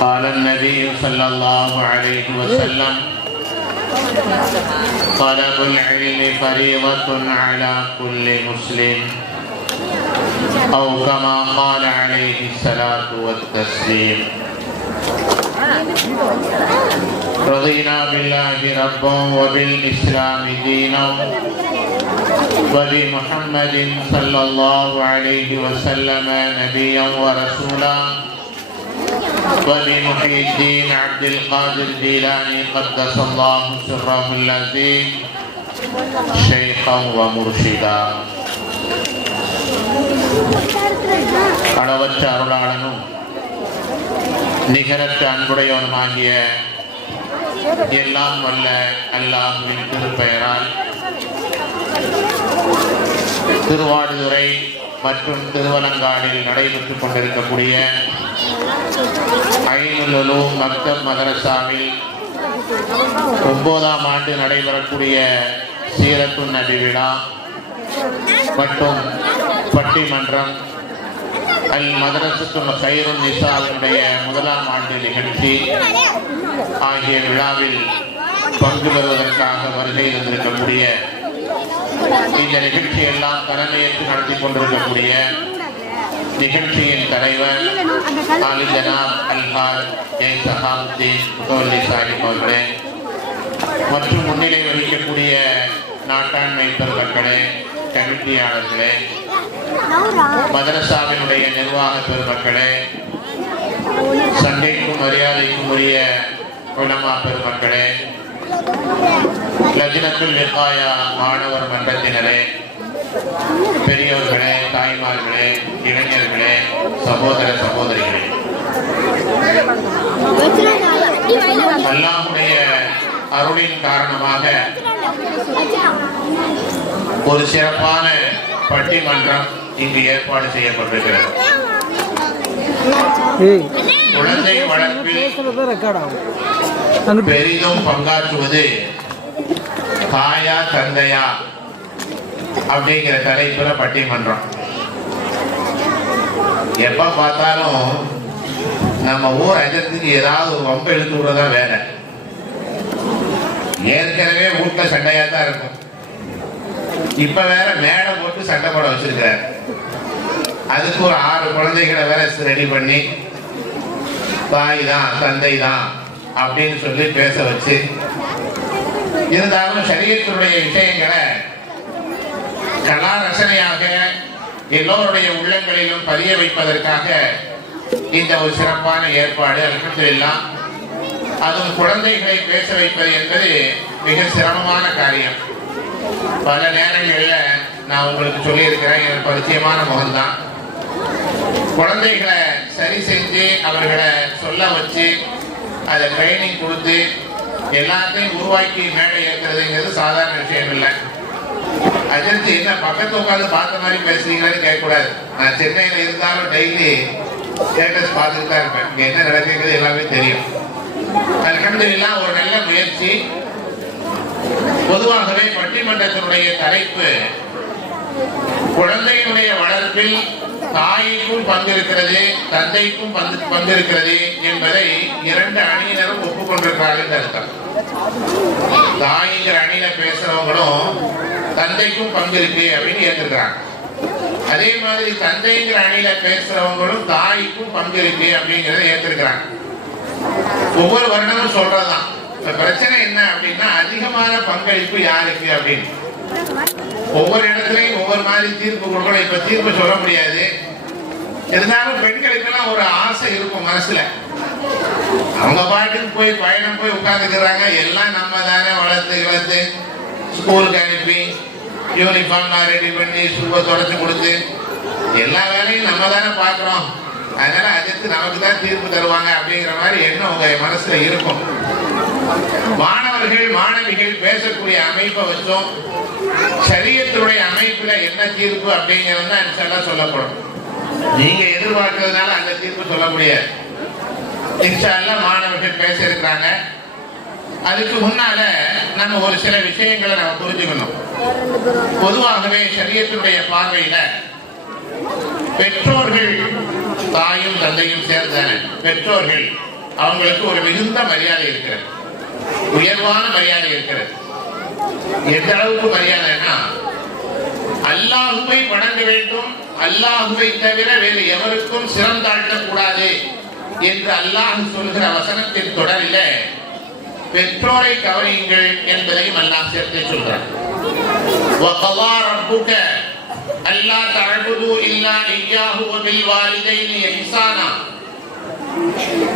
قال النبي صلى الله عليه وسلم طلب العلم فريضة على كل مسلم أو كما قال عليه الصلاة والتسليم. رضينا بالله ربا وبالإسلام دينا وبمحمد صلى الله عليه وسلم نبيا ورسولا. وبمحي الدين عبد القادر الجيلاني قدس الله سره العزيز شيخا ومرشدا அளவற்ற அருளாளனும் நிகரற்ற அன்புடையவனுமாகிய எல்லாம் வல்ல அல்லாஹுவின் திருப்பெயரால் திருவாடுதுறை மற்றும் திருவலங்காடில் நடைபெற்றுக் கொண்டிருக்கக்கூடிய ஐநுலு மக்தப் மதரசாவில் ஒன்பதாம் ஆண்டு நடைபெறக்கூடிய சீரத்து நபி விழா மற்றும் பட்டிமன்றம் அல் மதரசத்து கைருன் நிசாவினுடைய முதலாம் ஆண்டு நிகழ்ச்சி ஆகிய விழாவில் பங்கு பெறுவதற்காக வருகை இருந்திருக்கக்கூடிய இந்த நிகழ்ச்சியெல்லாம் தலைமையேற்று நடத்தி கொண்டிருக்கக்கூடிய நிகழ்ச்சியின் தலைவர் ஆலிதனாப் அல்ஹார் ஏ சஹாபுத்தீன் முகவல்லி சாஹிப் அவர்களே மற்றும் முன்னிலை வகிக்கக்கூடிய நாட்டாண்மை பெருமக்களே கமிட்டியாளர்களே மதரசாவினுடைய நிர்வாக பெருமக்களே சண்டைக்கும் மரியாதைக்கும் உரிய குணமா பெருமக்களே லஜ்னத்துல் விகாயா மாணவர் மன்றத்தினரே பெரியவர்களே தாய்மார்களே இளைஞர்களே சகோதர சகோதரிகளே. அல்லாஹுடைய அருளின் காரணமாக ஒரு சிறப்பான பட்டிமன்றம் இங்கு ஏற்பாடு செய்யப்பட்டிருக்கிறது. குழந்தை வளர்ப்பில் பெரிதும் பங்காற்றுவது தாயா தந்தையா அப்படிங்கிற தலைப்புல பட்டிமன்றம். எப்ப பார்த்தாலும் நம்ம ஊர் அஜத்துக்கு ஏதாவது ஒரு வம்பு இழுத்து விடுறதா வேலை ஏற்கனவே வீட்டுல சண்டையா தான் இருக்கும். இப்ப வேற மேடை போட்டு சண்டை போட வச்சிருக்கிறார். அதுக்கு ஒரு ஆறு குழந்தைகளை வேற ரெடி பண்ணி தாய் தான் தந்தை தான் அப்படின்னு சொல்லி பேச வச்சு இருந்தாலும் சரீரத்தினுடைய விஷயங்களை கலா ரசனையாக எல்லோருடைய உள்ளங்களிலும் பதிய வைப்பதற்காக இந்த ஒரு சிறப்பான ஏற்பாடு. அல்ஹம்துலில்லாஹ் அதுவும் குழந்தைகளை பேச வைப்பது என்பது மிக சிரமமான காரியம். பல நேரங்களில் நான் உங்களுக்கு சொல்லியிருக்கிறேன். எனக்கு பரிச்சயமான முகம்தான். குழந்தைகளை சரி செஞ்சு அவர்களை சொல்ல வச்சு அதை ட்ரைனிங் கொடுத்து எல்லாத்தையும் உருவாக்கி மேடை ஏற்றுறதுங்கிறது சாதாரண விஷயம் இல்லை அஜித் என்ன பக்கத்து உட்காந்து பார்த்த மாதிரி பேசுறீங்களான்னு கேட்கக்கூடாது நான் சென்னையில் இருந்தாலும் டெய்லி ஸ்டேட்டஸ் பார்த்துட்டு தான் இருப்பேன் இங்கே என்ன நடக்குங்கிறது எல்லாமே தெரியும் அல்ஹம்துலில்லாஹ் ஒரு நல்ல முயற்சி பொதுவாகவே பட்டிமன்றத்தினுடைய தலைப்பு குழந்தையினுடைய வளர்ப்பில் தாய்க்கும் பங்கு இருக்கிறது தந்தைக்கும் பங்கு பங்கு இருக்கிறது என்பதை இரண்டு அணியினரும் ஒப்புக்கொண்டிருக்கிறார்கள் அர்த்தம் தாய்ங்கிற அணியில பேசுறவங்களும் தந்தைக்கும் பங்கு இருக்கு அப்படின்னு ஏற்றுக்கிறாங்க அதே மாதிரி தந்தைங்கிற அணியில பேசுறவங்களும் தாய்க்கும் பங்கு இருக்கு அப்படிங்கறத ஏத்திருக்கிறாங்க ஒவ்வொரு வருடமும் சொல்றதுதான். பிரச்சனை என்ன அப்படின்னா அதிகமான பங்களிப்பு யாருக்கு அப்படின்னு. ஒவ்வொரு இடத்துலயும் ஒவ்வொரு மாதிரி தீர்ப்பு கொடுக்கணும். இப்ப தீர்ப்பு சொல்ல முடியாது. இருந்தாலும் பெண்களுக்கெல்லாம் ஒரு ஆசை இருக்கும் மனசுல. அவங்க பாட்டுக்கு போய் பயணம் போய் உட்கார்ந்துக்கிறாங்க. எல்லாம் நம்ம தானே வளர்த்து வளர்த்து ஸ்கூலுக்கு அனுப்பி யூனிஃபார்ம்லாம் ரெடி பண்ணி ஷூவை தொடச்சு கொடுத்து எல்லா வேலையும் நம்ம தானே பார்க்குறோம். அதனால அதுக்கு நமக்கு தான் தீர்ப்பு தருவாங்க அப்படிங்கிற மாதிரி எண்ணம் உங்க மனசுல இருக்கும். மாணவர்கள் மாணவிகள் பேசக்கூடிய அமைப்பை வச்சும் சரியத்துடைய அமைப்புல என்ன தீர்ப்பு அப்படிங்கிறது தான் சொல்லப்படும். நீங்க எதிர்பார்க்கறதுனால அந்த தீர்ப்பு சொல்ல முடியாது. இன்ஷால்லாம் மாணவர்கள் பேச இருக்கிறாங்க அதுக்கு முன்னால நம்ம ஒரு சில விஷயங்களை நம்ம புரிஞ்சுக்கணும். பொதுவாகவே சரியத்தினுடைய பார்வையில பெற்றோர்கள் தாயும் தந்தையும் சேர்ந்தான பெற்றோர்கள் அவங்களுக்கு ஒரு மிகுந்த மரியாதை இருக்கிறது. உயர்வான மரியாதை இருக்கிறது. எந்த அளவுக்கு மரியாதைன்னா அல்லாஹுவை வணங்க வேண்டும். அல்லாஹுவை தவிர வேறு எவருக்கும் சிறந்தாட்டக்கூடாது கூடாது என்று அல்லாஹ் சொல்கிற வசனத்தின் தொடரில பெற்றோரை கவனியுங்கள் என்பதையும் அல்லாஹ் சேர்த்து சொல்றான் அல்லா தழகுது இல்லா ஐயாஹு வபில் வாலிதைனி இஹ்சானா.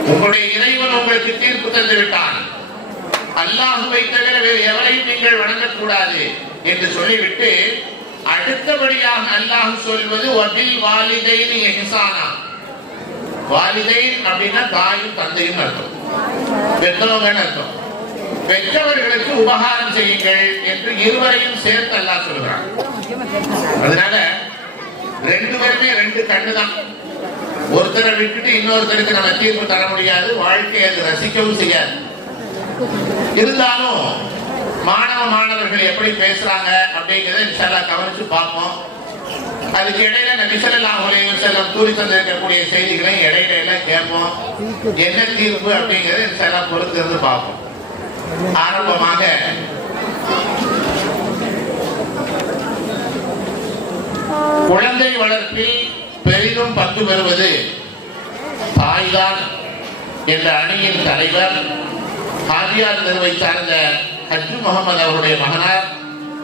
உங்களுடைய இறைவன் உங்களுக்கு தீர்ப்பு தந்து விட்டான். அல்லாஹுவை தவிர வேறு எவரையும் நீங்கள் வணங்கக்கூடாது என்று சொல்லிவிட்டு அடுத்தபடியாக அல்லாஹ் சொல்வது வபில் வாலிதைனி இஹ்சானா. வாலிதை அப்படின்னா தாயும் தந்தையும் அர்த்தம். பெற்றவங்கன்னு அர்த்தம். பெற்றவர்களுக்கு உபகாரம் செய்யுங்கள் என்று இருவரையும் சேர்த்து அல்லாஹ் சொல்கிறான். அதனால ரெண்டு பேருமே ரெண்டு கண்ணு தான் ஒருத்தரை விட்டுட்டு இன்னொருத்தருக்கு நம்ம தீர்ப்பு தர முடியாது வாழ்க்கையை அது ரசிக்கவும் செய்யாது. இருந்தாலும் மாணவ மாணவர்கள் எப்படி பேசுறாங்க அப்படிங்கிறத கவனிச்சு பார்ப்போம். அதுக்கு இடையில நபி ஸல்லல்லாஹு செல்லம் வஸல்லம் கூறி தந்திருக்கக்கூடிய செய்திகளை இடையில எல்லாம் கேட்போம். என்ன தீர்ப்பு அப்படிங்கறத செல்லாம் பொறுத்து இருந்து பார்ப்போம். ஆரம்பமாக குழந்தை வளர்ப்பில் பெரிதும் பங்கு பெறுவது தாய்தான் என்ற அணியின் தலைவர் ஹாஜியார் தெருவை சார்ந்த ஹஜ்ஜு முகமது அவருடைய மகனார்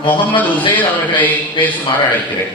முகமது உசைர் அவர்களை பேசுமாறு அழைக்கிறேன்.